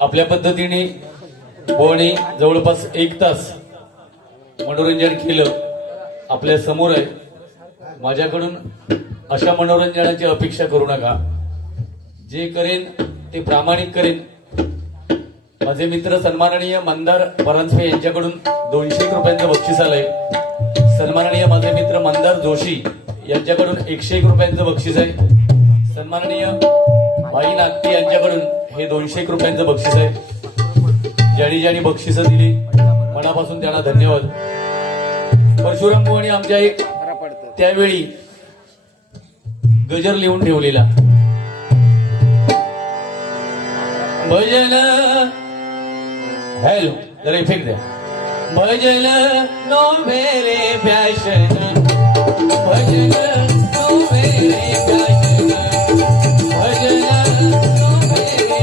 आपल्या पद्धतीने बोणी जवळपास 1 तास मनोरंजन केलं आपल्या समोर आहे। माझ्याकडून अशा मनोरंजनाची अपेक्षा करू नका। जे करेन ते प्रामाणिक करेन। माझे मित्र सन्माननीय मंदार परांजपे यांच्याकडून 200 रुपयांचं बक्षीस आलंय। सन्माननीय माझे मित्र मंदार जोशी यांच्याकडून 101 रुपयांचं बक्षीस आहे। सन्माननीय भाई नागती यांच्याकडून हे 201 रुपयांचं बक्षीस आहे। ज्यांनी ज्यांनी बक्षिसं दिली मनापासून त्यांना धन्यवाद। परशुराम बुवांनी आमच्या एक त्यावेळी गजर लिहून ठेवलेला भजन हॅलो जरा इफेक्ट द्या। भजन नो मेरे फॅशन भजन नो मेरे फॅशन भजन नो मेरे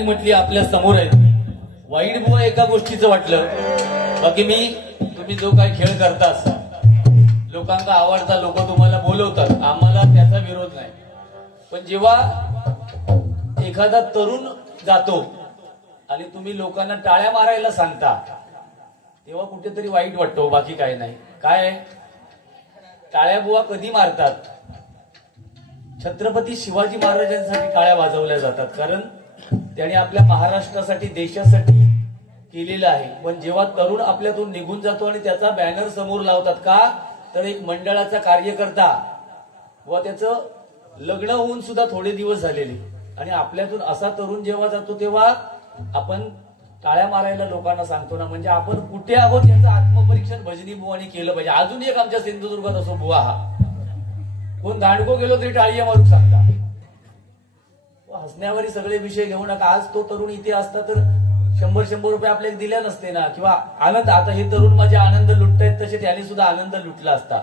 म्हटली आपल्या समोर आहे। वाईट बुवा एका गोष्टीचं वाटलं बाकी तुम्ही जो काही खेळ करतास लोकांना आवडता, लोक तुम्हाला बोलवतात, आम्हाला त्याचा विरोध नाही। पण जेव्हा एखादा तरुण जातो आणि तुम्ही लोकांना टाळ्या मारायला सांगता तेव्हा कुठेतरी वाईट वाटतो, बाकी काही नाही। काय टाळ्या बुवा कधी मारतात? छत्रपती शिवाजी महाराजांसाठी टाळ्या वाजवल्या जातात, कारण त्यांनी आपल्या महाराष्ट्रासाठी देशासाठी केलेलं आहे। पण जेव्हा तरुण आपल्यातून निघून जातो आणि त्याचा बॅनर समोर लावतात का, तर एक मंडळाचा कार्यकर्ता व त्याचं लग्न होऊन सुद्धा थोडे दिवस झालेले आणि आपल्यातून असा तरुण जेव्हा जातो तेव्हा आपण टाळ्या मारायला लोकांना सांगतो ना, म्हणजे आपण कुठे आहोत याचं आत्मपरीक्षण भजनी बुवानी केलं पाहिजे। अजून एक आमच्या सिंधुदुर्गात असो बुवा हा कोण दांडको गेलो तरी टाळी मारून सांगता। हसण्यावरी सगळे विषय घेऊ नका। आज तो तरुण इथे असता तर 100 रुपये आपल्याला दिल्या नसते ना, किंवा आनंद। आता हे तरुण माझे आनंद लुटतायत तसे त्याने सुद्धा आनंद लुटला असता।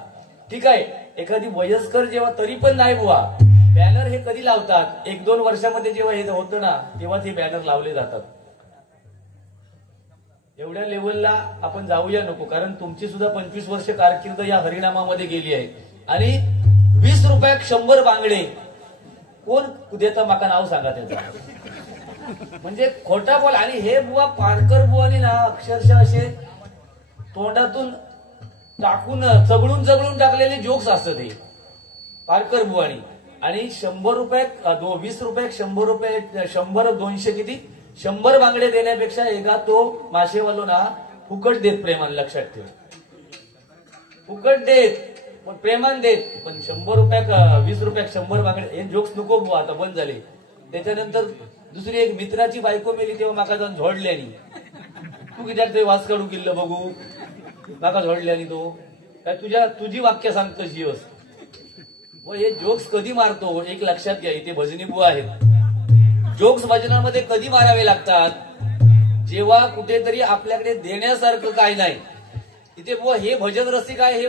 ठीक आहे, एखादी वयस्कर जेव्हा तरी पण नाही बुवा बॅनर हे कधी लावतात? 1-2 वर्षामध्ये जेव्हा हे होतं ना तेव्हा ते बॅनर लावले जातात। एवढ्या लेवलला आपण जाऊया नको, कारण तुमची सुद्धा 25 वर्ष कारकीर्द या हरिनामामध्ये गेली आहे आणि 20 रुपयात 100 बांगडे कोण देता? माका नाव सांगा त्याचं, म्हणजे खोटा बोल। आणि हे बुवा पारकर बुवानी ना अक्षरशः असे तोंडातून टाकून चगळून टाकलेले जोक्स असतात हे पारकर बुवानी। आणि 100 रुपयात 20 रुपयात 100 रुपये 100 200 किती 100 बांगडे देण्यापेक्षा एका तो माशेवालो ना फुकट देत प्रेमान, लक्षात ठेव, फुकट देत प्रेमान देत। पण 100 रुपयात 20 रुपयात 100 बांगडे हे जोक्स नको बुवा, आता बंद झाले। त्याच्यानंतर दुसरी एक मित्राची बायको मेली तेव्हा माका जाऊन झोडल्यानी, तू किती वास काढू किल्लं बघू, माका झोडल्यानी तो काय तुझी वाक्य सांगतोस जीवस व हे जोक्स कधी मारतो एक लक्षात घ्या। इथे भजनी बुवा आहेत। जोक्स भजनामध्ये कधी मारावे लागतात? जेव्हा कुठेतरी आपल्याकडे देण्यासारखं काय नाही। इथे बुवा हे भजन रसिक आहे, हे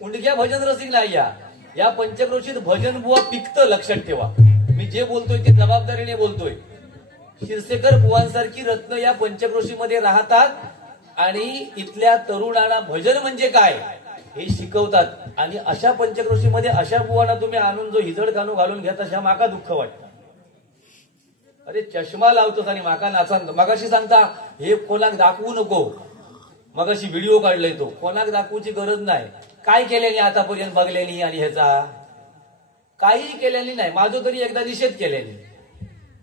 उंडक्या भजन रसिक नाही। या पंचक्रोशीत भजन बुवा पिकतं, लक्षात ठेवा। मी जे बोलतोय ते जबाबदारीने बोलतोय। शिरसेकर बुवांसारखी रत्न या पंचक्रोशीमध्ये राहतात आणि इथल्या तरुणांना भजन म्हणजे काय हे शिकवतात। आणि अशा पंचक्रोशीमध्ये अशा बुवांना तुम्ही आणून जो हिजड कानू घालून घेता अशा माका दुःख वाटतं। अरे चष्मा लावतोस आणि माका नाचा, मगाशी सांगता हे कोणाक दाखवू नको, मगाशी व्हिडिओ काढलाय तो, कोणाक दाखवूची गरज नाही। काय केल्याने आतापर्यंत बघल्यानी आणि ह्याचा काही केल्याने नाही, माझं तरी एकदा निषेध केल्याने,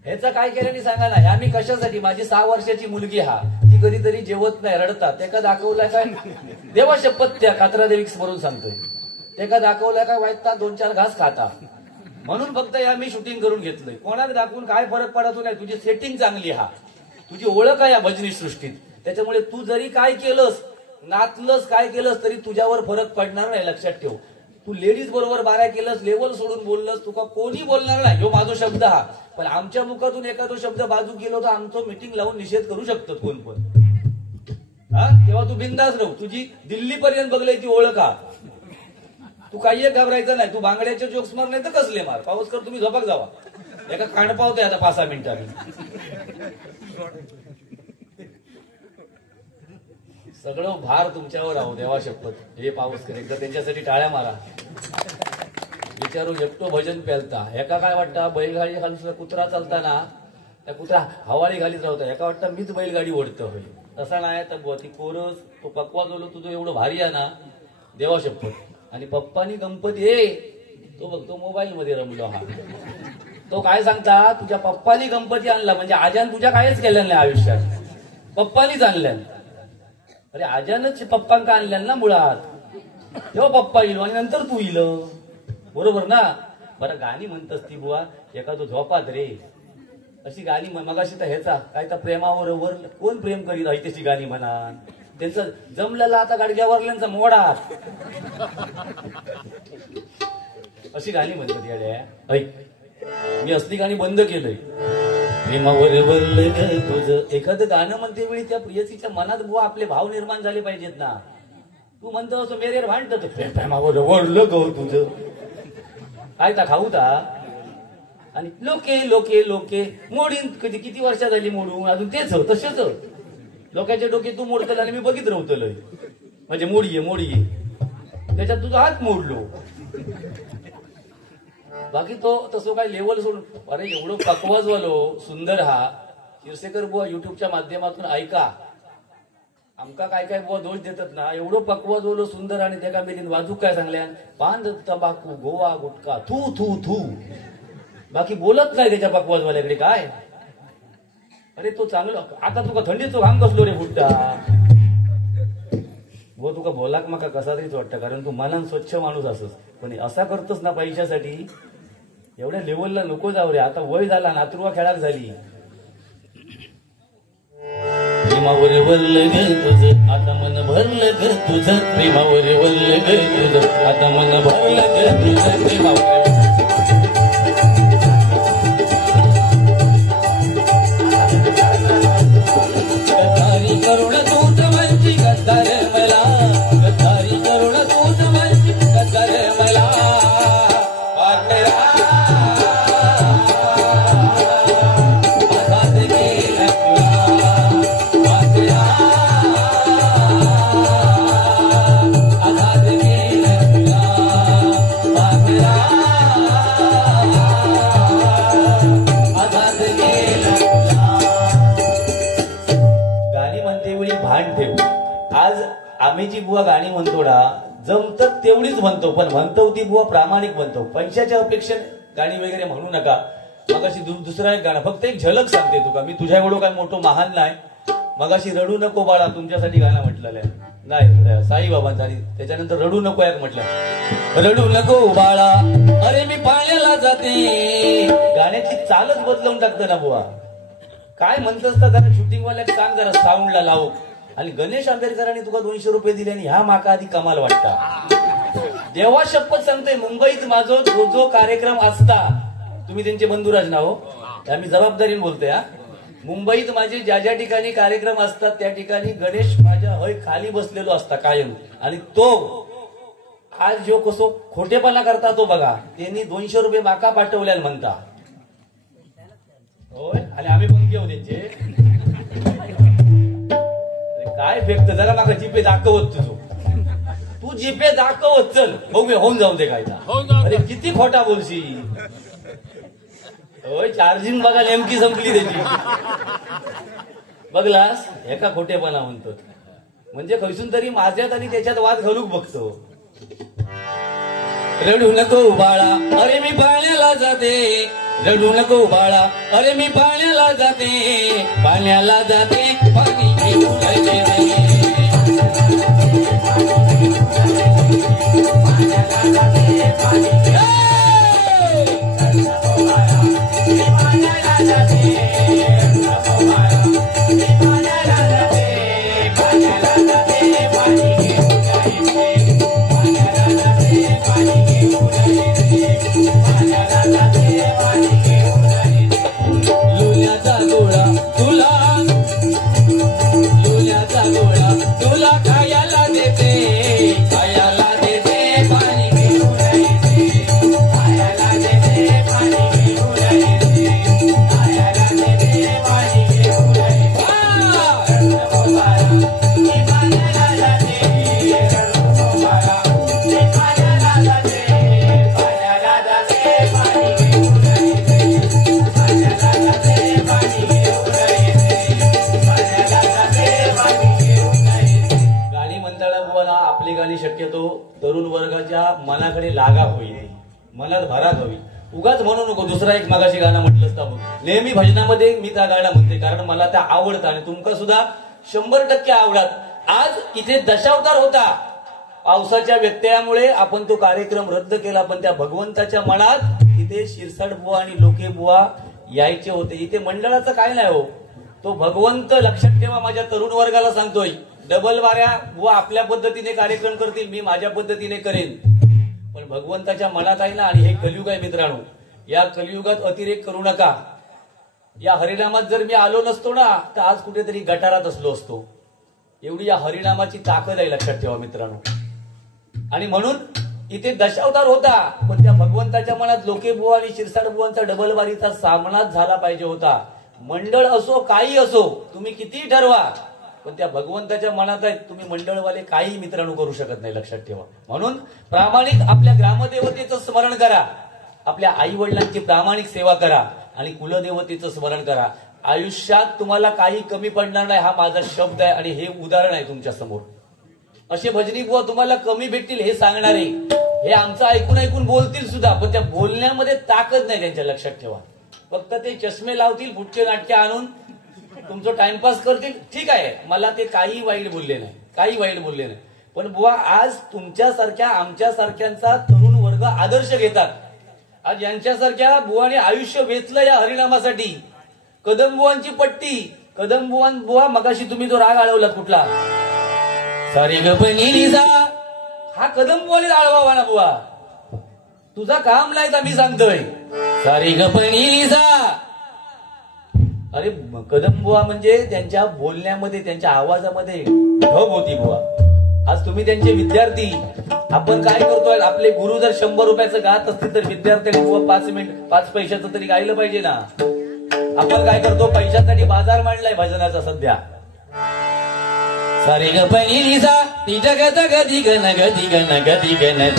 ह्याचा काय केल्याने सांगा ना। ह्या मी कशासाठी, माझी 6 वर्षाची मुलगी ती कधीतरी जेवत नाही, रडतात, त्याका दाखवलाय काय देवा शपथ त्या कात्रा देवी स्मरून सांगतोय, त्याका दाखवलाय काय वाईटता 2-4 घास खाता, म्हणून फक्त या मी शूटिंग करून घेतलंय. कोणाला दाखवून काय फरक पडतो नाही. तुझी सेटिंग चांगली, हा तुझी ओळख आहे या भजनी सृष्टीत. त्याच्यामुळे तू जरी काय केलंस, नाचलंस, काय केलंस तरी तुझ्यावर फरक पडणार नाही. लक्षात ठेव. तू लेडीज बरोबर बारा केलंस, लेवल सोडून बोललंस, तुका कोणी बोलणार नाही. ह्यो माझा शब्द हा. पण आमच्या मुखातून एखादा शब्द बाजू गेलो तर आमचं मीटिंग लावून निषेध करू शकतात कोण पण. हा, तेव्हा तू बिंदास राहू. तुझी दिल्लीपर्यंत बघलंय ती ओळख हा. तू काही घाबरायचं नाही. तू बांगड्याचे जोक्स मार नाही तर कसले मार. पाऊस कर, तुम्ही झोपाक जावा. एका खांड पावतोय आता 5-6 मिनिटांनी. सगळं भार तुमच्यावर आहो देवा शपथ. हे पाऊस कर, एकदा त्यांच्यासाठी टाळ्या मारा. विचारू एकटो भजन पेलता. एका काय वाटतं बैलगाडी खाली कुत्रा चालताना त्या कुत्रा हवाळी घालीत राहता. एका वाटतं मीच बैलगाडी ओढतो होईल. तसा नाही तर ती कोरस तो पक्वा जोलो तुझं एवढं भारी आहे ना देवा शपथ. आणि पप्पानी गणपती हे तो बघतो मोबाईल मध्ये रमलो हा. तो काय सांगता, तुझ्या पप्पानी गणपती आणला म्हणजे आजान तुझ्या कायच केलं नाही आयुष्यात, पप्पानीच आणल्या. अरे आजानच पप्पांका आणल्या ना मुळात. तेव्हा पप्पा येईल आणि नंतर तू येईल. बरोबर ना. बरं गाणी म्हणतस ती बुवा एखादं झोपात रे अशी गाणी मगाशी तर ह्याचा काय तर प्रेमावर कोण प्रेम करीत आहे त्याची गाणी म्हणा. त्यांचं जमलेला आता गाडग्यावरल्यांचा मोडा अशी गाणी म्हणतात याड्या. मी असली गाणी बंद केलंय. प्रेमावर वरलं तुझं एखादं गाणं म्हणते वेळी त्या प्रियसीच्या मनात बुवा आपले भाव निर्माण झाले पाहिजेत ना. तू म्हणतो असं मेरेर भांडत प्रेमावर वरलं ग तुझं काय ता खाऊ ता. आणि लोके लोके लोके मोडीन कधी किती वर्षा झाली मोडून अजून तेच तसेच लोकांच्या डोके तू मोडतल आणि मी बघित राहतलोय म्हणजे मोडीये त्याच्यात तुझा हात मोडलो. बाकी तो तसं काय लेवल सोडून अरे एवढं पकवाजवालो सुंदर हा शिरसेकर बुवा युट्यूबच्या माध्यमातून ऐका. आमका काय काय बुवा दोष देतात ना. एवढं पकवाजवलो सुंदर आणि त्या कामेरीन वाजूक काय सांगल्या पान तंबाखू गोवा गुटखा थू थू थू. बाकी बोलत नाही त्याच्या पकवाजवाल्याकडे काय. अरे तो चांगलं आता तुका थंडीचो घाम कसलो रे बुट्टा. वो तुका बोलाक माका कसा तरीच वाटतं कारण तू मनान स्वच्छ माणूस असस. पण असा करतोस ना पैशासाठी एवढ्या लेवलला नको जाऊ रे. आता वय झाला नातरुवा खेळाक झाली. प्रेमावर वरलं ग तुझं आता मन भरलं ग तुझं. प्रेमावर वरलं ग तुझं आता मन भरलं ग तुझं. प्रेमावर गद्दारी करुण तूच म्हणती गद्दार मला. गद्दारी करुण तूच म्हणती गद्दार मला. आम्ही जी बुवा गाणी म्हणतो ना जमतात तेवढीच म्हणतो पण म्हणतो ती बुवा प्रामाणिक म्हणतो. पैशाच्या अपेक्षेने गाणी वगैरे म्हणू नका. मगाशी दुसरा एक गाणं फक्त एक झलक सांगते तुका. मी तुझ्या एवढं काय मोठं महान नाही. मगाशी रडू नको बाळा तुमच्यासाठी गाणं म्हटलेलं आहे नाही साईबाबांचा. त्याच्यानंतर रडू नको एक म्हटलं रडू नको बाळा अरे मी पाण्याला जाते. गाण्याची चालच बदलवून टाकतं ना बुवा. काय म्हणतस तर जरा शूटिंगवाल्या सांग जरा साऊंडला लावू. आणि गणेश आंबेडकरांनी तुका 200 रुपये दिले आणि ह्या माका आधी कमाल वाटता. देवा शपथ सांगतोय मुंबईत माझा जो कार्यक्रम असता तुम्ही त्यांचे बंधुराज ना हो आम्ही जबाबदारीने बोलतोय. हा मुंबईत माझे ज्या ज्या ठिकाणी कार्यक्रम असतात त्या ठिकाणी गणेश माझ्या हय खाली बसलेलो असता कायम. आणि तो आज जो कसो खोटेपणा करता तो बघा. त्यांनी 200 रुपये माका पाठवल्या म्हणता होय. आणि आम्ही पण घेऊ त्यांचे काय फेकत जरा माका जीपे दाखवत तुझं. तू जीपे दाखवत चल बघूया होऊन जाऊ दे काय. अरे किती खोटा बोलशील. होय चार्जिंग बघा नेमकी संपली त्याची. बघलास एका खोटेपणा म्हणतो म्हणजे खैसून तरी माझ्यात आणि त्याच्यात वाद घालूक बघतो. रडू नको बाळा अरे मी पाण्याला जाते. रडू नको बाळा अरे मी पाण्याला जाते. पाण्याला जाते पाणी मनाकडे लागा होईल, मनात भरात होईल. उगाच म्हणू नको दुसरा एक मागाशी गाणं म्हटलंच तर नेहमी भजनामध्ये मी त्या गाणं म्हणते, कारण मला त्या आवडतं आणि तुमका सुद्धा 100% आवडत. आज इथे दशावतार होता, पावसाच्या व्यत्ययामुळे आपण तो कार्यक्रम रद्द केला, पण त्या भगवंताच्या मनात इथे शिरसाट बुवा आणि लोके बुवा यायचे होते. इथे मंडळाचं काय नाही हो, तो भगवंत लक्षात ठेवा. माझ्या तरुण वर्गाला सांगतोय, डबल वाऱ्या बुवा आपल्या पद्धतीने कार्यक्रम करतील, मी माझ्या पद्धतीने करेन, पण भगवंताच्या मनात आहे ना. आणि हे कलियुग आहे मित्रांनो, या कलियुगात अतिरेक करू नका. या हरिनामात जर मी आलो नसतो ना, तर आज कुठेतरी गटारात असलो असतो. एवढी या हरिनामाची ताकद आहे, लक्षात ठेवा मित्रांनो. आणि म्हणून इथे दशावतार होता, पण त्या भगवंताच्या मनात लोके बुवा आणि शिरसाट बुवांचा डबल वारीचा सामनाच झाला पाहिजे होता. मंडळ असो काही असो, तुम्ही कितीही ठरवा, पण त्या भगवंताच्या मनात आहे. तुम्ही मंडळवाले काही मित्रांनो करू शकत नाही, लक्षात ठेवा. म्हणून प्रामाणिक आपल्या ग्रामदेवतेचं स्मरण करा, आपल्या आई वडिलांची प्रामाणिक सेवा करा आणि कुलदेवतेचं स्मरण करा. आयुष्यात तुम्हाला काही कमी पडणार नाही, हा माझा शब्द आहे आणि हे उदाहरण आहे तुमच्या समोर. असे भजनी बुवा तुम्हाला कमी भेटतील हे सांगणारे, हे आमचं ऐकून ऐकून बोलतील सुद्धा, पण त्या बोलण्यामध्ये ताकद नाही त्यांच्या, लक्षात ठेवा. फक्त ते चष्मे लावतील, पुढचे नाटके आणून तुमचं टाइमपास करतील. ठीक आहे, मला ते काही वाईट बोलले नाही, काही वाईट बोलले नाही, पण बुवा आज तुमच्यासारख्या आमच्यासारख्यांचा तरुण वर्ग आदर्श घेतात. आज यांच्यासारख्या बुवाने आयुष्य वेचलं या हरिनामासाठी. कदमबुवांची पट्टी, कदमबुवां बुवा मगाशी तुम्ही जो राग आळवलात कुठला, सारे गपनीचा, हा कदमबुवाने आळवावा ना बुवा. तुझा काम नाही तर मी सांगतोय, सारे गपनीचा. अरे कदमबुवा म्हणजे त्यांच्या बोलण्यामध्ये, त्यांच्या आवाजामध्ये ढब होती बुवा. आज तुम्ही त्यांचे विद्यार्थी, आपण काय करतोय, आपले गुरु जर 100 रुपयाचं गात असतील तर विद्यार्थ्यांनी बुवा 5 पैशाचं तरी गायलं पाहिजे ना. आपण काय करतो, पैशासाठी बाजार मांडलाय भजनाचा सध्या. सारे ग पनीचा ती जगत गदी गण गदी गण गदी गण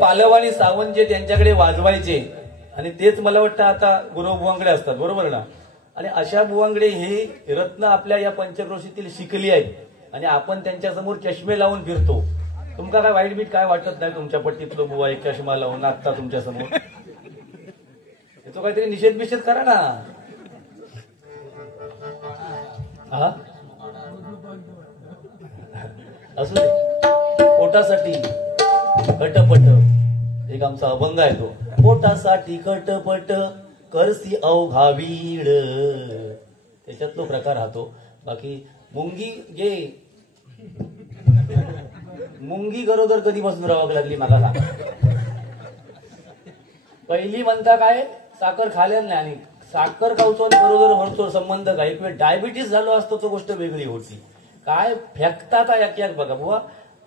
पालव आणि सावंत जे त्यांच्याकडे वाजवायचे, आणि तेच मला वाटतं आता गुरुबुवांकडे असतात, बरोबर ना. आणि अशा बुवांकडे हे रत्न आपल्या या पंचक्रोशीतील शिकली आहेत, आणि आपण त्यांच्या समोर चष्मे लावून फिरतो. तुमका काय वाईट बीट काय वाटत नाही, तुमच्या पट्टीतलं बुवा एक चष्मा लावून नाचता तुमच्या समोर, याचा काहीतरी निषेध करा ना. हा असू दे, पोटासाठी कटपट एक आमचा अभंग आहे तो, पोटासाठी कटपट करसी अवघावीड, त्याच्यात तो प्रकार राहतो. बाकी मुंगी गे, मुंगी गरोदर कधीपासून राहावं लागली मला सांग. पहिली म्हणता काय, साखर खाल्या नाही, आणि साखर खाऊचो आणि गरोदर भरचो संबंध काय. एक वेळ डायबिटीस झालो असतो तो गोष्ट वेगळी होती. काय फेकतात एक बघा बुवा.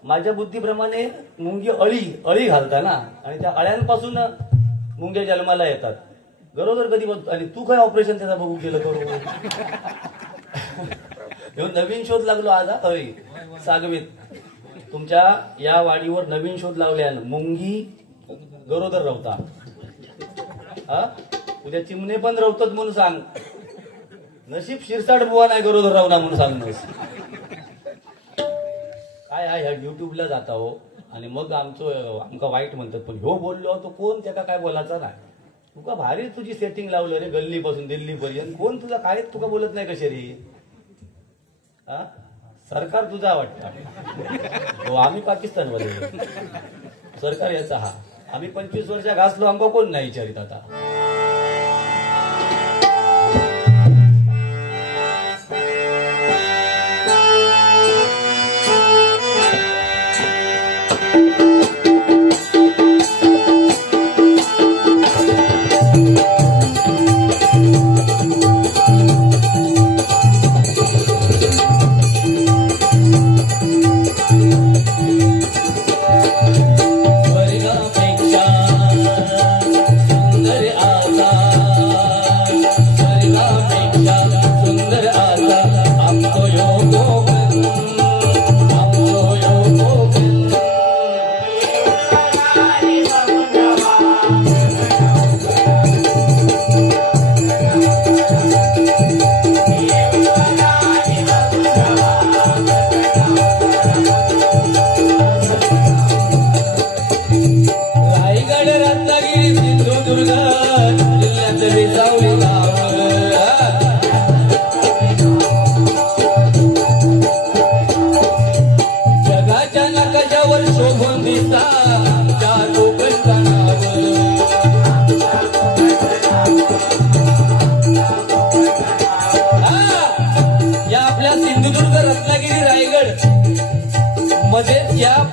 माझ्या बुद्धीप्रमाणे मुंगी अळी घालता ना, आणि त्या अळ्यांपासून मुंग्या जन्माला येतात. गरोदर कधी, आणि तू काय ऑपरेशन त्याचा बघू केलं करू. नवीन शोध लागलो आज हय सागवीत, तुमच्या या वाडीवर नवीन शोध लावल्या, मुंगी गरोदर राहता. उद्या चिमणे पण रवतात म्हणून सांग. नशीब शिरसाट बुवा नाही गरोदर रावना म्हणून सांगणं. काय ह्या युट्यूबला जाता हो आणि मग आमका वाईट म्हणतात. पण ह्यो बोललो तो कोण त्याका काय बोलायचा नाही. तुका भारी तुझी सेटिंग लावलं रे गल्लीपासून दिल्लीपर्यंत. कोण तुला काय तुका बोलत नाही कशे रे. हा सरकार तुझा वाटतं हो. आम्ही पाकिस्तानमध्ये सरकार याचा. हा आम्ही 25 वर्ष घासलो आमका कोण नाही विचारित. आता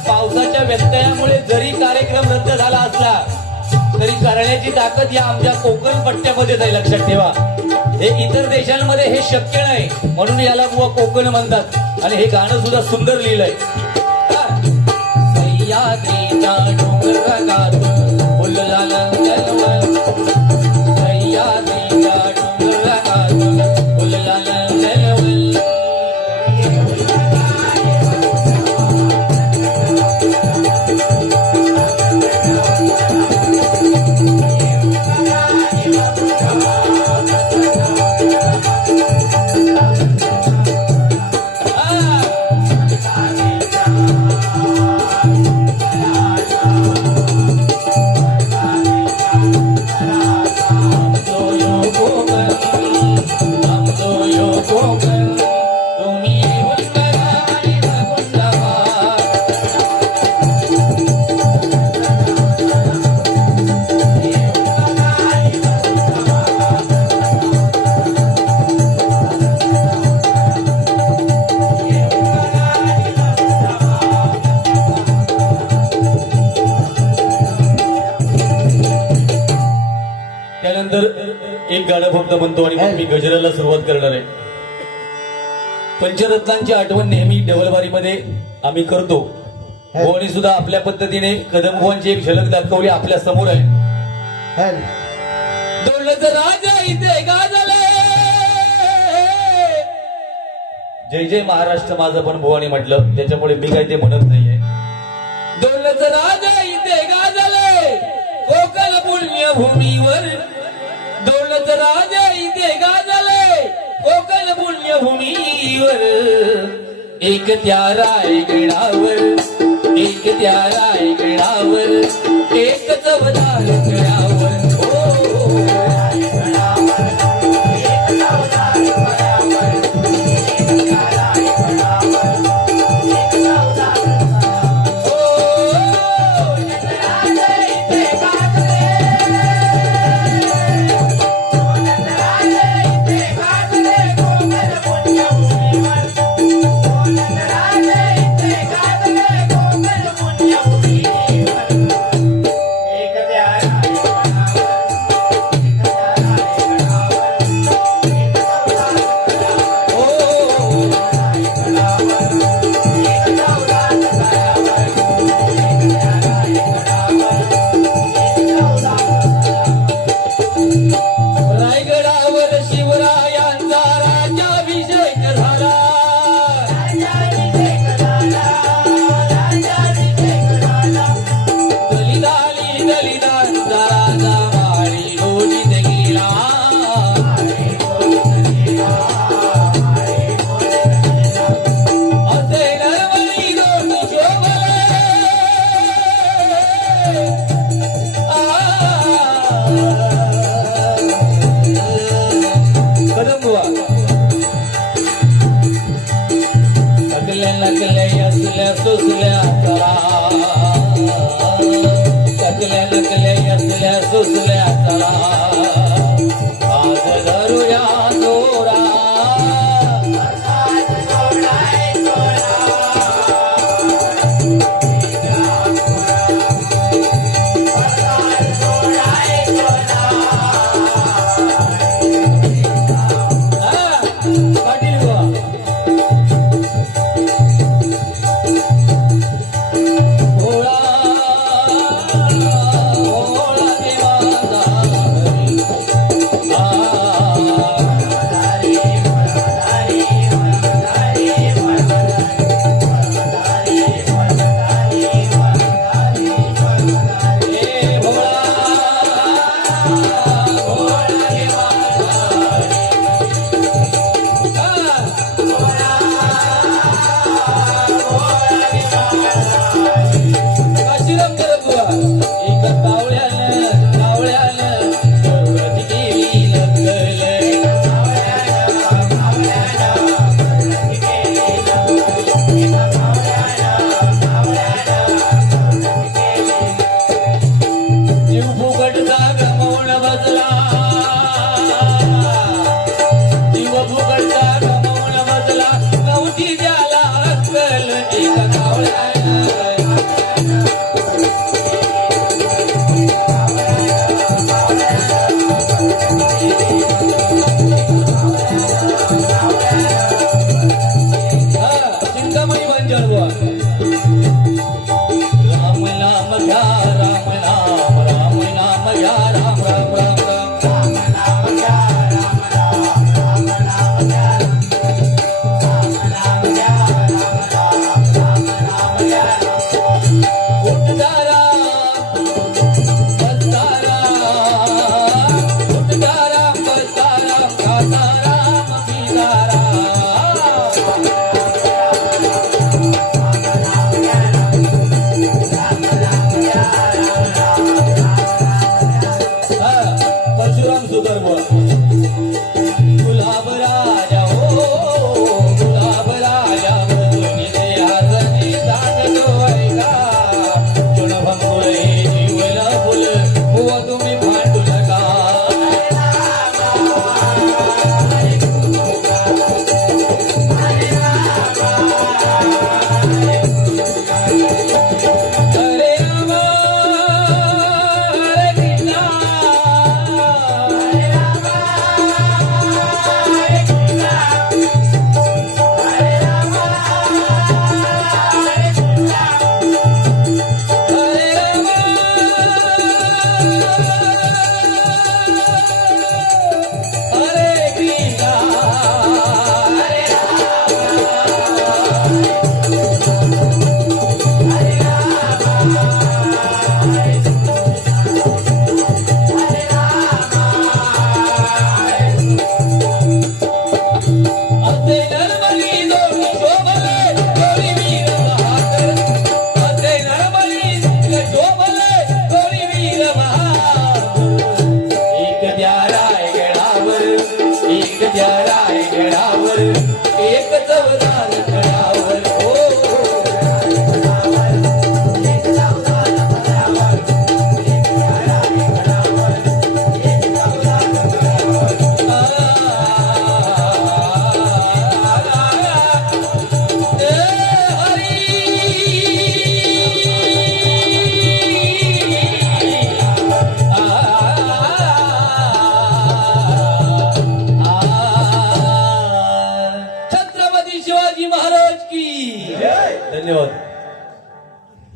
पावसाच्या व्यत्ययामुळे जरी कार्यक्रम रद्द झाला असला तरी करण्याची ताकद या आमच्या कोकण पट्ट्यामध्येच आहे. लक्षात ठेवा. हे इतर देशांमध्ये हे शक्य नाही म्हणून याला बुवा कोकण म्हणतात. आणि हे गाणं सुद्धा सुंदर लिहिलंय. सह्याद्रीच्या डोंगरात फुलला लंगलवन, सह्याद्रीच्या डोंगरात फुलला लंगलवन. एक गाणं फक्त म्हणतो आणि मग मी गजराला सुरुवात करणार आहे. पंचरत्नांची आठवण नेहमी डबलबारीमध्ये आम्ही करतो. भुवनी सुद्धा आपल्या पद्धतीने कदम भुवनची एक झलक दाखवली आपल्या समोर आहे. दौलत राजा इथे गाजले, जय जय महाराष्ट्र माझं पण भुवनी म्हटलं त्याच्यामुळे मी काही ते म्हणत नाहीये. दौलत राजा इथे गाजले कोकण पुण्यभूमीवर, दौलत राजा इथे गाजले कोकण पुण्यभूमीवर. एक त्या रायगडावर, एक त्या रायगडावर, एक चवदार गडावर. एक विसरल्या चला आज धरूया दोरा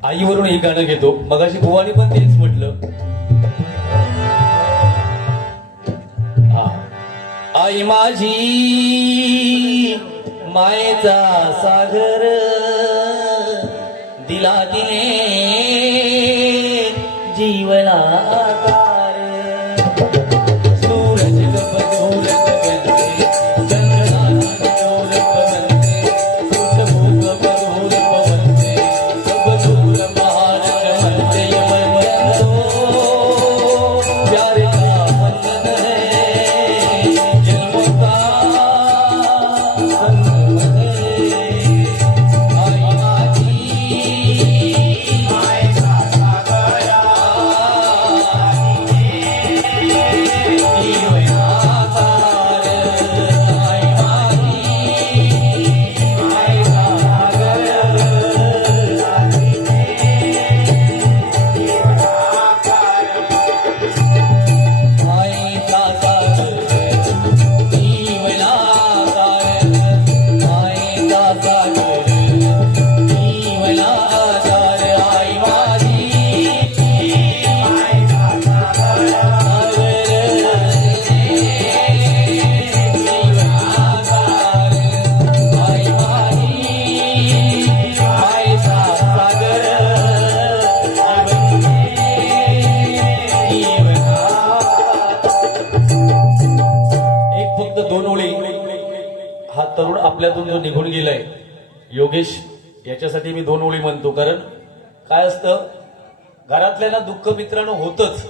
आईवरून हे गाणं घेतो. मगाशी बुवानी पण तेच म्हटलं. आई माझी मायेचा सागर दिला तिने जीवनाकार सूरज बदौलत बनते चंद्रनाथ बदौलत बनते सूरज बदौलत बनते सब दूर महान बनते यमन प्यार का बंधन है जन्मों का संगम है. आई माझी मायेचा सागर हा तरुण आपल्यातून जो निघून गेलाय योगेश, याच्यासाठी मी 2 ओळी म्हणतो. कारण काय असतं, घरातल्यांना दुःख मित्रांनो होतच,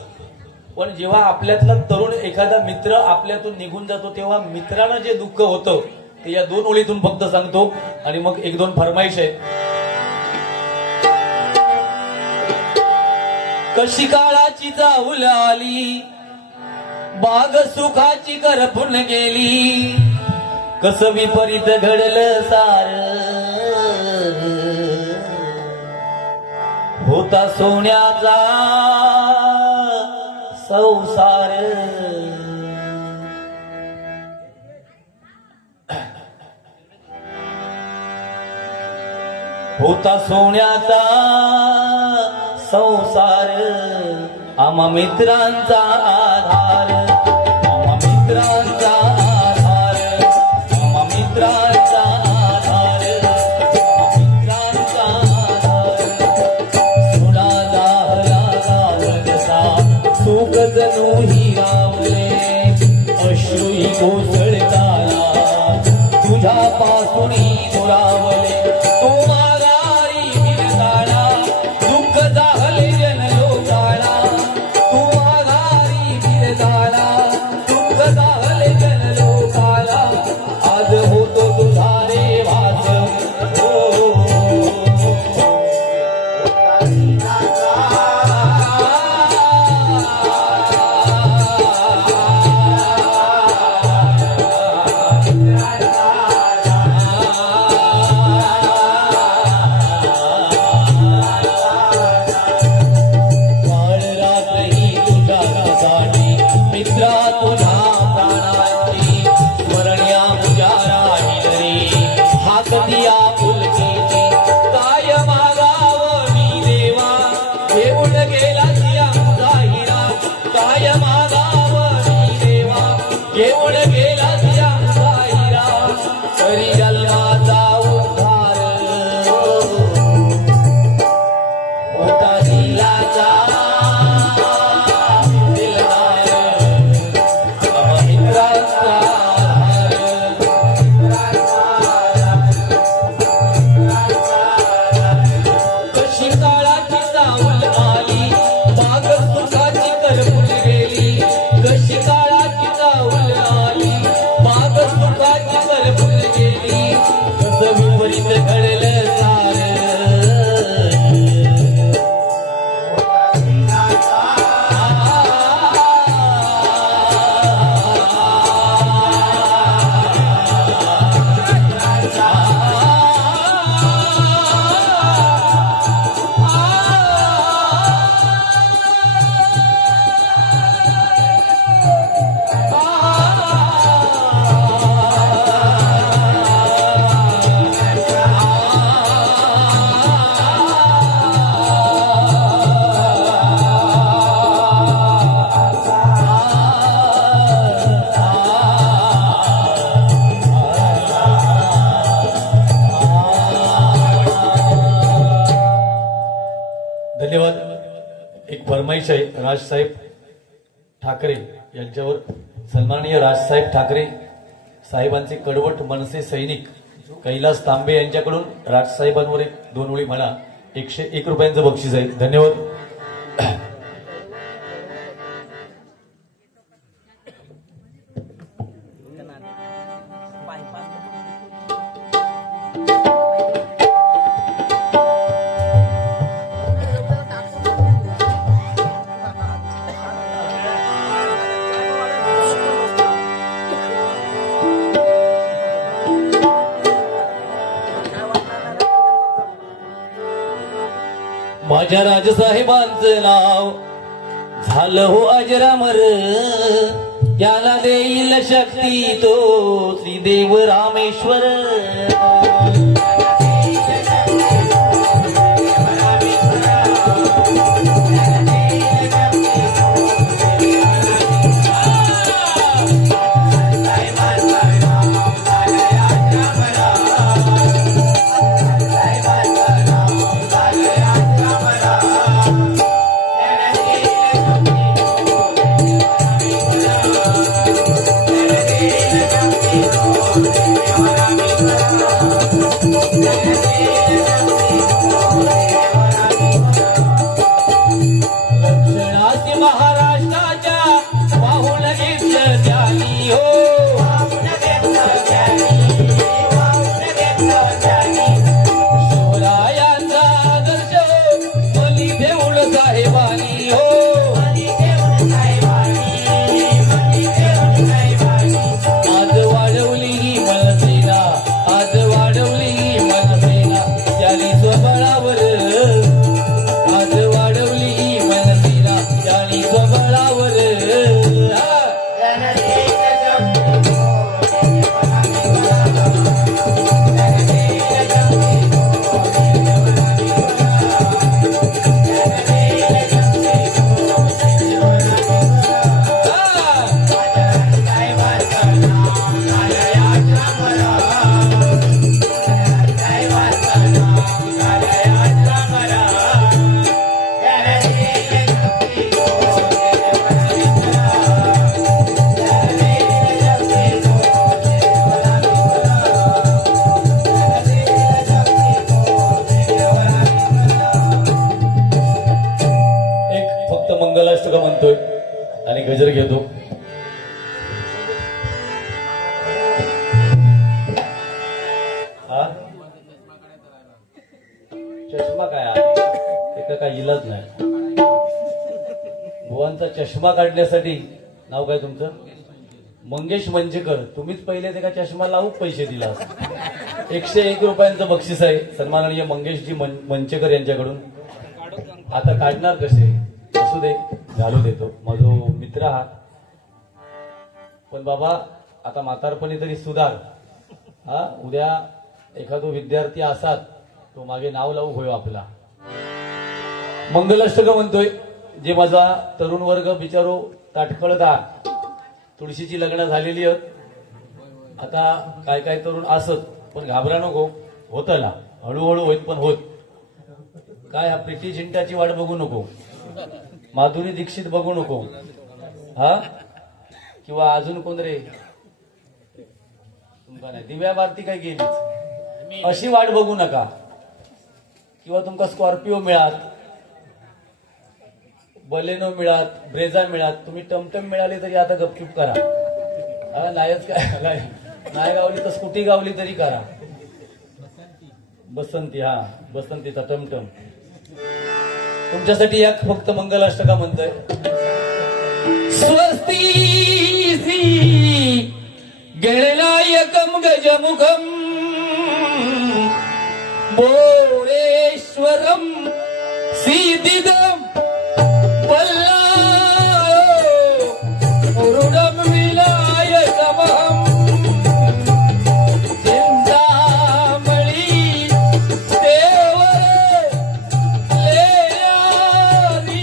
पण जेव्हा आपल्यातला तरुण एखादा मित्र आपल्यातून निघून जातो तेव्हा मित्रांना जे दुःख होतं ते या 2 ओळीतून फक्त सांगतो. आणि मग 1-2 फरमाईश आहे. कशी काळाची चाहुल आली, बाग सुखाची करपून गेली, कस विपरीत घडलं सार, होता सोन्याचा संसार. होता सोन्याचा संसार, आम्हा मित्रांचा आधार, आम्हा मित्रांचा आधार, आम्हा मित्रांचा आधार, मित्रांचा आधार. सुना दाहला गावलसा, सुख जणू हिरावले, अश्रुही कोसळताना तुझ्यापासून दुरावले. तू माघारी फिरताना दुःख झाले जन लोकाला, तू माघारी फिरताना दुःख झाले जन लोकाला, आज होतो तुझा रे वास. फरमाईश आहे राजसाहेब ठाकरे यांच्यावर. सन्माननीय राजसाहेब ठाकरे साहेबांचे कडवट मनसे सैनिक कैलास तांबे यांच्याकडून राजसाहेबांवर 2 ओळी म्हणा. 101 रुपयांचं बक्षीस आहे. धन्यवाद. माझ्या राजसाहेबांचं नाव झालं हो अजरामर, याला देईल शक्ती तो श्रीदेव रामेश्वर. Thank you. गजर घेतो. हा चष्मा काय आहे काय इलाज नाही. बुवांचा चष्मा काढण्यासाठी नाव काय तुमचं? मंगेश मंजेकर. तुम्हीच पहिले ते का चष्मा लावून पैसे दिला. 101 रुपयांचं बक्षीस आहे सन्माननीय मंगेशजी मंचेकर यांच्याकडून. आता काढणार कसे? असू दे, घालू देतो. माझो मित्र आहात, पण बाबा आता म्हातारपणी तरी सुधार. हा उद्या एखादो विद्यार्थी असात तो मागे नाव लावू होय आपला. मंगलाष्टक म्हणतोय. जे माझा तरुण वर्ग बिचारो ताटकळदा तुळशीची लग्न झालेली आहेत. आता काय काय तरुण असत, पण घाबरा नको, होतला हळूहळू होत, पण होत काय. हा प्रीती झिंटाची वाट बघू नको, माधुरी दीक्षित बघू नको, हा किंवा अजून कोण रे तुमका नाही, दिव्या भारती काय गेलीच अशी वाट बघू नका. किंवा तुमका स्कॉर्पिओ मिळात, बलेनो मिळात, ब्रेझा मिळात, तुम्ही टमटम मिळाली तरी आता गपचूप करा. नायच काय नाही गावली तर स्कूटी गावली तरी करा. बसंती, हा बसंतीचा टमटम तुमच्यासाठी या फक्त मंगलाष्टका म्हणतोय. स्वस्ती गणनायकम गजमुखम बोरेश्वरम सीदिदम उरुडम विनायकमहम चिंतामणि देव लेयादि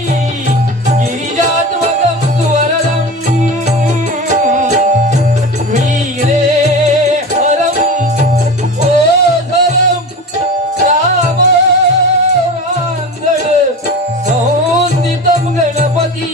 गिरिजात्मकं सुवरदं वीरे हरं ओधरं रामरांगण संस्थितं गणपती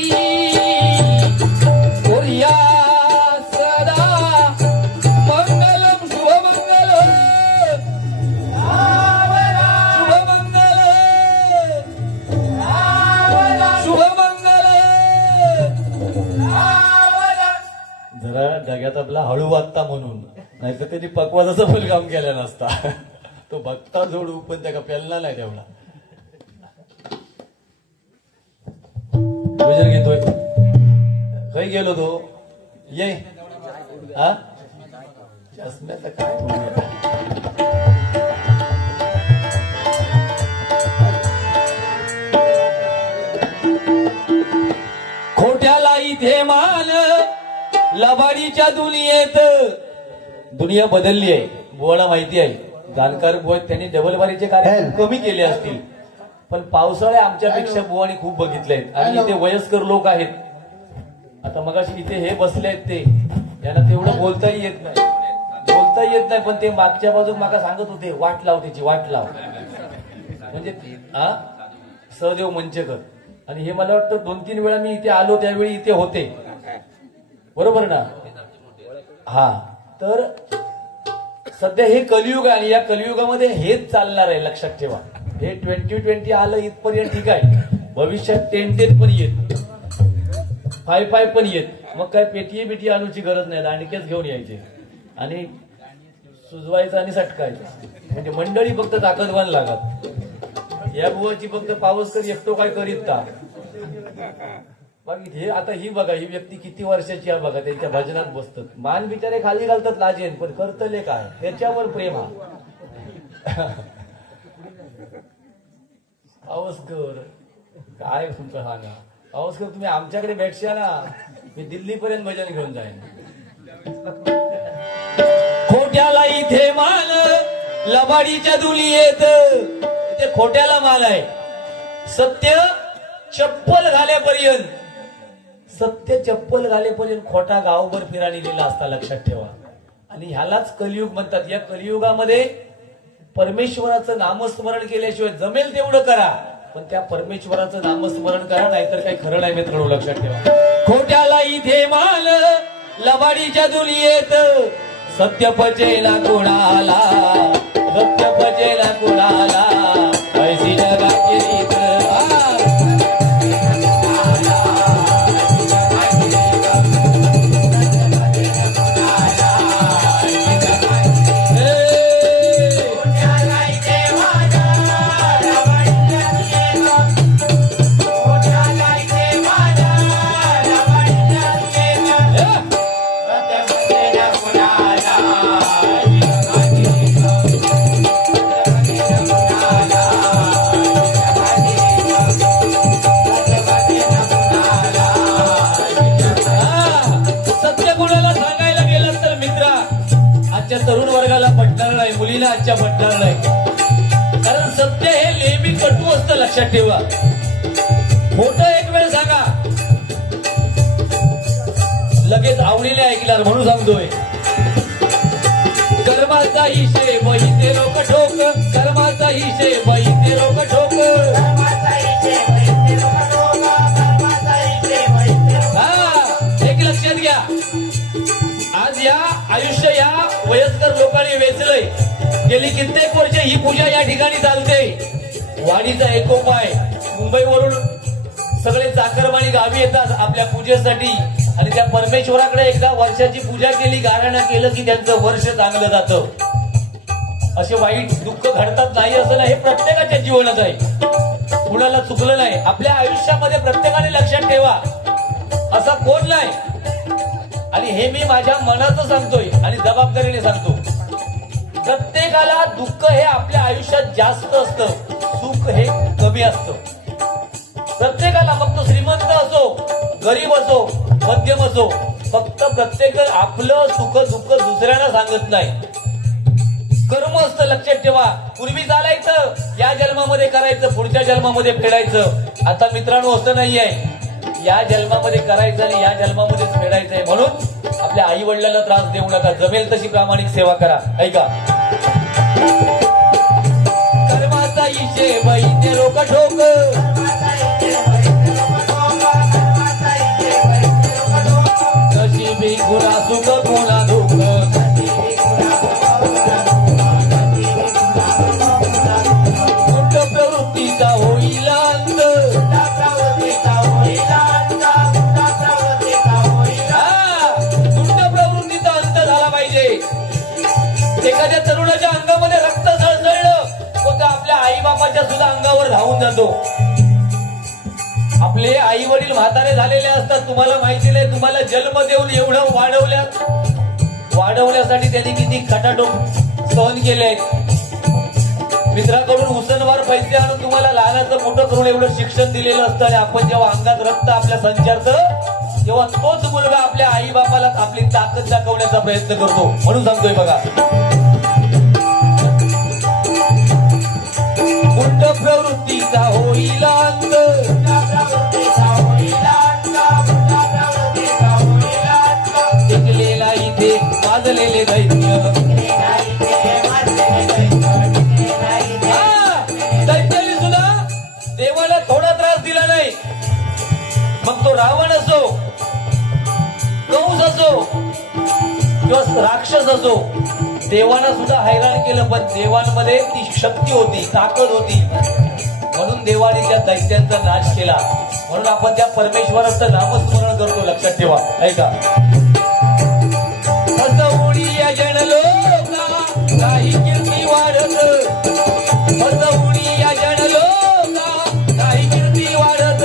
जगात आपला हळू वाजता म्हणून, नाहीतर त्यांनी पकवाजाचं फुल काम केलं नसता. तो भक्ता जोडू पण त्या पेलला नाही तेवढा. गजर घेतोय. काही गेलो तो ये हा चष्म्याचं काय खोट्याला इथे मान लबाडीच्या दुनिया बदलली आहे. बुवाला माहिती आहे, जाणकार बुवा त्यांनी डबलबारीचे कार्यक्रम कमी केले असतील, पण पावसाळ्या आमच्यापेक्षा बुवानी खूप बघितले आहेत. आणि इथे वयस्कर लोक आहेत. आता मगाशी इथे हे बसले आहेत, ते यांना तेवढं बोलताही येत नाही, पण ते मागच्या बाजूक माका सांगत होते वाट लाव, त्याची वाट लाव. म्हणजे हा सहदेव मंचेकर. आणि हे मला वाटतं 2-3 वेळा मी इथे आलो त्यावेळी इथे होते, बरोबर ना? हा, तर सध्या हे कलियुग आहे आणि या कलियुगामध्ये हेच चालणार आहे, लक्षात ठेवा. हे 2020 आलं इथपर्यंत ठीक आहे, भविष्यात 10-10 पण येत, 5-5 पण येत. मग काय पेटी आणूची गरज नाही, दांडकेच घेऊन यायचे आणि सुजवायचं आणि सटकायचं. म्हणजे मंडळी फक्त ताकदवान लागत. या बुवाची फक्त पावसकर एकटो काय करीत का बाकी. हे आता ही बघा, ही व्यक्ती किती वर्षाची आहे बघा, त्यांच्या भजनात बसतात, मान बिचारे खाली घालतात लाजेन, पण करतले काय, त्याच्यावर प्रेम हा. पावसकर काय तुमचं सांगा. पावसकर तुम्ही आमच्याकडे भेटशा ना, मी दिल्लीपर्यंत भजन घेऊन जाईन. खोट्याला इथे मान लबाडीच्या दुनियेत इथे खोट्याला मान आहे. सत्य चप्पल घालेपर्यंत खोटा गावभर फिरा लिहिलेला असता, लक्षात ठेवा. आणि ह्यालाच कलियुग म्हणतात. या कलियुगामध्ये परमेश्वराचं नामस्मरण केल्याशिवाय जमेल तेवढं करा, पण त्या परमेश्वराचं नामस्मरण करा, नाहीतर काही खरं नाही मित्रांनो, लक्षात ठेवा. खोट्याला इथे मान लबाडीच्या दुनियेत सत्य पचेना कुणाला, सत्य पचेना कुणाला, ऐसी जगाची रीत कधी ना आजच्या पटणार नाही, कारण सत्य हे नेहमी कटू असतं, लक्षात ठेवा. खोटं एक वेळ सांगा, लगेच आवडीने ऐकणार, म्हणून सांगतोय. कर्माचा हिशेब इथे लोक ठोक, कर्माचा हिशेब इथे लोक ठोक. एक लक्षात घ्या, आज या आयुष्य या वयस्कर लोकांनी वेचलंय. गेली कित्येक वर्ष ही पूजा या ठिकाणी चालते. वाडीचा एकोपा आहे. मुंबईवरून सगळे चाकरमानी गावी येतात आपल्या पूजेसाठी, आणि त्या परमेश्वराकडे एकदा वर्षाची पूजा केली, गाराणं केलं की त्यांचं वर्ष चांगलं जातं. असे वाईट दुःख घडतात नाही असं नाही, हे प्रत्येकाच्या जीवनात आहे, कुणाला चुकलं नाही. आपल्या आयुष्यामध्ये प्रत्येकाने लक्षात ठेवा, असा कोण नाही. आणि हे मी माझ्या मनाचं सांगतोय आणि जबाबदारीने सांगतो. प्रत्येकाला दुःख हे आपल्या आयुष्यात जास्त असतं, सुख हे कमी असतं. प्रत्येकाला, फक्त श्रीमंत असो, गरीब असो, मध्यम असो, फक्त प्रत्येक आपलं सुख दुःख दुसऱ्यांना सांगत नाही. कर्म असतं, लक्षात ठेवा. पूर्वी चालायचं, या जन्मामध्ये करायचं, पुढच्या जन्मामध्ये फेडायचं. आता मित्रांनो असं नाहीये, या जन्मामध्ये करायचं आणि या जन्मामध्येच फेडायचंय. म्हणून आपल्या आई वडिलांना त्रास देऊ नका, जमेल तशी प्रामाणिक सेवा करा. ऐका, कर्माचा हिशेब इथे लोक ठोक, नशिबी गुणा सुख गुणा दुःख, कुंड प्रवृत्तीचा होईल अंत, कुंड प्रवृत्तीचा अंत झाला पाहिजे. एखाद्या तरुणाच्या अंगामध्ये रक्त सळसळलं तो आपल्या आई बापाच्या सुद्धा अंगावर धावून जातो. आपले आई वडील म्हातारे झालेले असतात, तुम्हाला माहिती नाही. तुम्हाला जन्म देऊन एवढं वाढवण्यासाठी त्यांनी किती खटाटोप सहन केले. मित्राकडून उसनवार पैसे आणून तुम्हाला लहानाचं मोठं करून एवढं शिक्षण दिलेलं असतं. आणि आपण जेव्हा अंगात रक्त आपल्या संचारतं, तेव्हा तोच मुलगा आपल्या आई बापाला आपली ताकद दाखवण्याचा प्रयत्न करतो. म्हणून सांगतोय बघा, कुंड प्रवृत्तीचा होईल अंत, टिकलेला इथे वाजलेले दैत्य, दैत्याने सुद्धा देवाला थोडा त्रास दिला नाही. मग तो रावण असो, कंस असो किंवा राक्षस असो, देवांना सुद्धा हैराण केलं. पण देवांमध्ये ती शक्ती होती, ताकद होती, म्हणून देवाने त्या दैत्यांचा नाश केला. म्हणून आपण त्या परमेश्वराचं नामस्मरण करतो, लक्षात ठेवा. ऐका, फसवणीया जनलोका काही कीर्ती वाढत, फसवणीया जनलोका काही कीर्ती वाढत,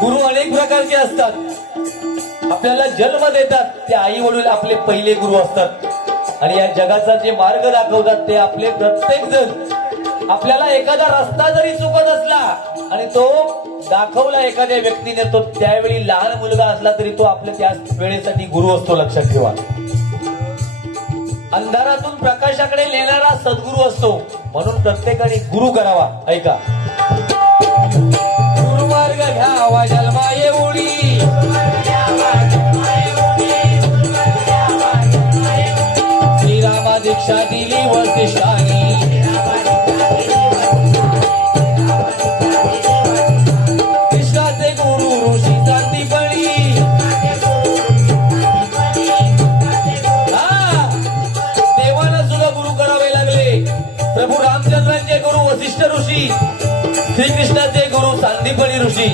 गुरु अनेक प्रकारचे असतात. आपल्याला जन्म देतात ते आई वडील आपले पहिले गुरु असतात. आणि या जगाचा जे मार्ग दाखवतात ते आपले प्रत्येक जण. आपल्याला एखादा रस्ता जरी चुकत असला आणि तो दाखवला एखाद्या व्यक्तीने, तो त्यावेळी लहान मुलगा असला तरी तो आपल्या त्या वेळेसाठी गुरु असतो, लक्षात ठेवा. अंधारातून प्रकाशाकडे नेणारा सद्गुरू असतो. म्हणून प्रत्येकाने गुरु करावा. ऐका, गुरुमार्ग घ्यावा जन्मा येऊळी, श्रीरामा दीक्षा दिली वसिष्ठांनी, कृष्ण ऋषी श्रीकृष्णाचे गुरु सांदीपनी ऋषी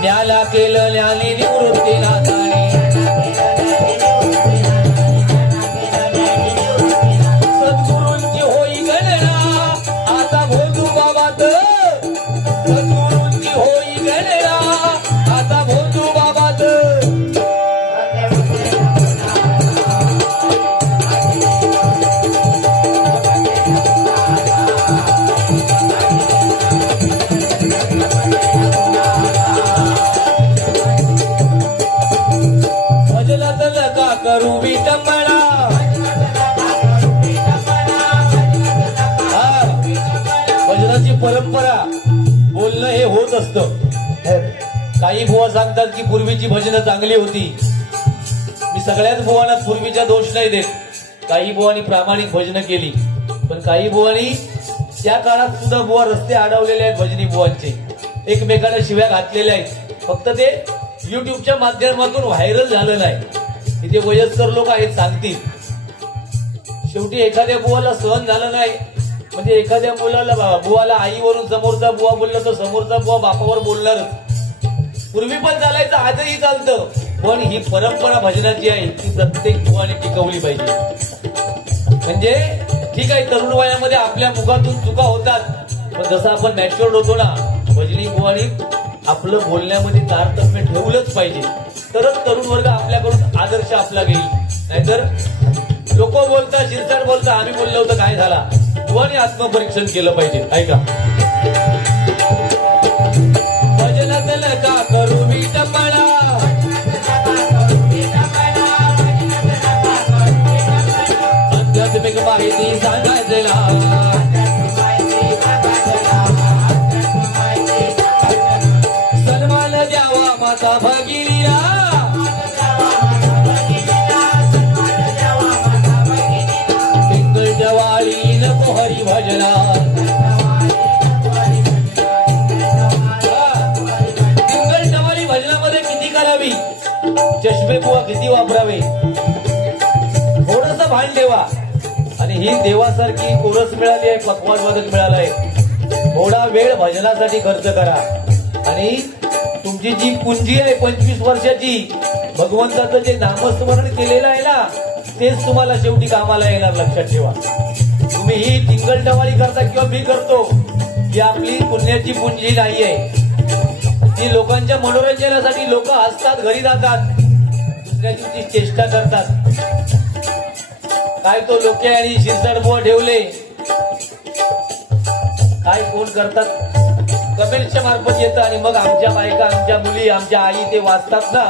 ज्ञाला केलं ज्ञानी निवृत्ती नाथाने सद्गुरूंची होई गणना आता भोजू बाबात सद्गुरूंची होई गणना आता भोजू बाबात करू विटंबना भजनाची परंपरा बोलणं हे होत असतं. काही बुवा सांगतात की पूर्वीची भजनं चांगली होती. मी सगळ्याच बुवांना पूर्वीचा दोष नाही देत. काही बुवांनी प्रामाणिक भजनं केली पण काही बुवांनी त्या काळात सुद्धा बुवा रस्ते अडवलेले आहेत. भजनी बुवांचे एकमेकांना शिव्या घातलेल्या आहेत. फक्त ते युट्यूबच्या माध्यमातून व्हायरल झालं नाही. इथे वयस्कर लोक आहेत सांगतील. शेवटी एखाद्या बुवाला सहन झालं नाही म्हणजे एखाद्या मुलाला बुवाला आईवरून समोरचा बुवा बोलला तर समोरचा बुवा बापावर बोलणारच. पूर्वी पण चालायचं आजही चालतं. पण ही परंपरा भजनाची आहे ती प्रत्येक बुवाने टिकवली पाहिजे. म्हणजे ठीक आहे तरुण वयामध्ये आपल्या मुखातून चुका होतात पण जसं आपण मॅच्युअर्ड होतो ना भजनी बुवानी आपलं बोलण्यामध्ये तारतम्य ठेवलंच पाहिजे तरच तरुण वर्ग आपल्याकडून आदर्श आपला घेईल. नाहीतर लोक बोलतात शिरसाट बोलतात आम्ही बोललो होतं काय झाला. बुवानी आत्मपरीक्षण केलं पाहिजे. ऐका भजनात नका करू विटंबना आध्यात्मिक माहिती सांगायला सन्मान द्यावा माता भगिनीला पिंगळवाळी नको हरी भजना पिंगळवाळी भजनामध्ये किती करावी चष्मे बुवा किती वापरावे थोडस भान ठेवा. आणि ही देवासारखी कोरस मिळाली आहे पकवान वादक मिळालाय. थोडा वेळ भजनासाठी खर्च करा आणि तुमची जी पुंजी आहे 25 वर्षाची भगवंताचं जे नामस्मरण केलेलं आहे ना तेच तुम्हाला शेवटी कामाला येणार. लक्षात ठेवा. तुम्ही ही टिंगलटवाळी करता किंवा मी करतो ही आपली पुण्याची पुंजी नाहीये. ती लोकांच्या मनोरंजनासाठी लोक हसतात घरी जातात दुसऱ्या दिवशी चेष्टा करतात. काय तो लोके आणि शिरसाटबुवा ठेवले काय कोण करतात कमेंटच्या मार्फत येतं आणि मग आमच्या बायका आमच्या मुली आमच्या आई ते वाचतात ना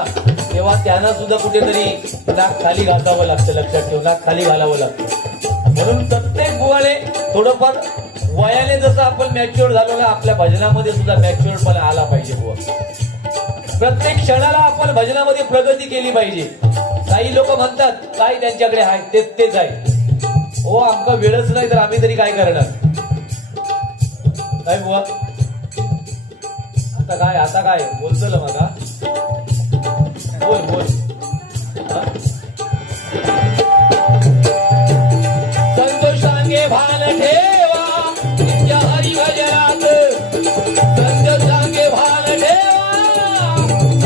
तेव्हा त्यांना सुद्धा कुठेतरी नाक खाली घालावं लागतं. लक्षात ठेव नाक खाली घालावं लागतं. म्हणून प्रत्येक बुवाने थोडंफार वयाने जसं आपण मॅच्युअर झालो ना आपल्या भजनामध्ये सुद्धा मॅच्युअरपणा आला पाहिजे. बुवा प्रत्येक क्षणाला आपण भजनामध्ये प्रगती केली पाहिजे. काही लोक म्हणतात काय त्यांच्याकडे आहे तेच आहे. हो आमका वेळच नाही तर आम्ही तरी काय करणार. काय बुवा आता काय बोलतो मग बोल संतोष सांगे भान ठेवा नित्य हरी भजनात संतोष सांगे भान ठेवा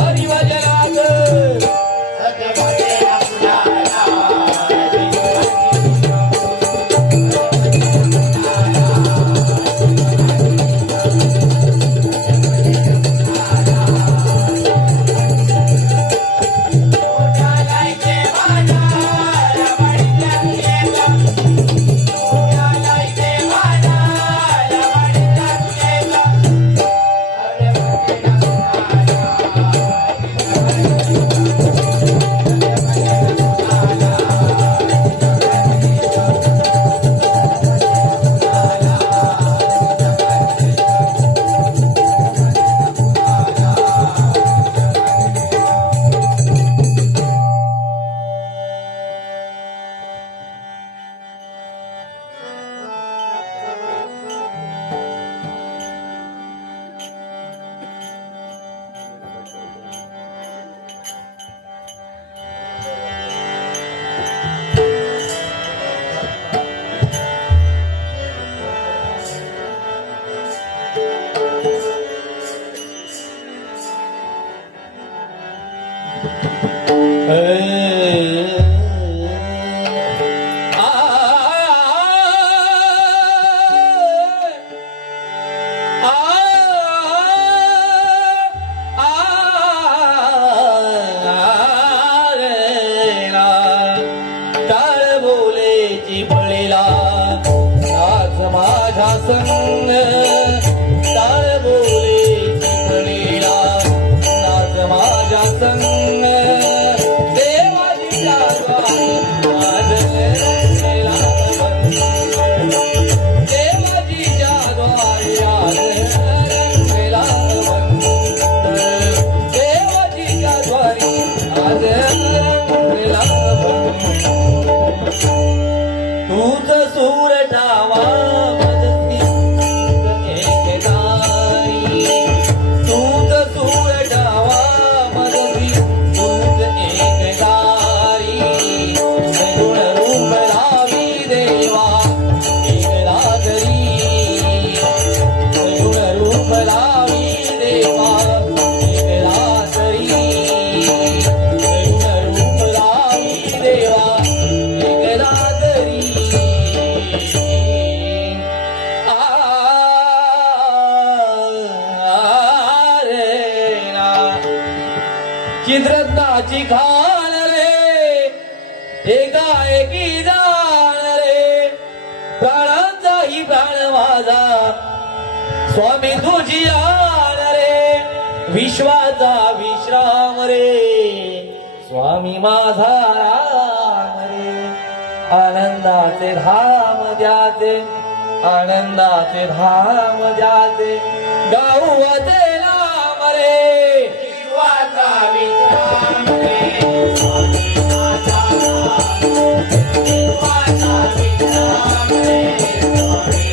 हरी भजनात संग टाळ बोले चिपळीला नाच माझ्या संग देवाजीच्या द्वारी आज रंगला बंद देवाजीच्या द्वारी आज रंगला बंद देवाजीच्या द्वारी आज रंगला बंद तूच सूर ठावा मदती एक नारी तूच सूर ठावा मदती तूच एक नारी गुण रूप लावी देवा एकला तरी गुण रूप लावी देवा एकला तरी गुण रूप लावी देवा एकला तरी चित्ररत्नाची खान रे एकाएकी जाण रे प्राणांचाही प्राण माझा स्वामी तुझी आण रे विश्वाचा विश्राम रे स्वामी माझा राम रे आनंदाचे धाम द्याचे आनंदाचे धाम द्याचे गाऊचे नाम रे विश्वाचा विश्राम रे स्वामी माझा राम विश्वाचा विश्राम रे स्वामी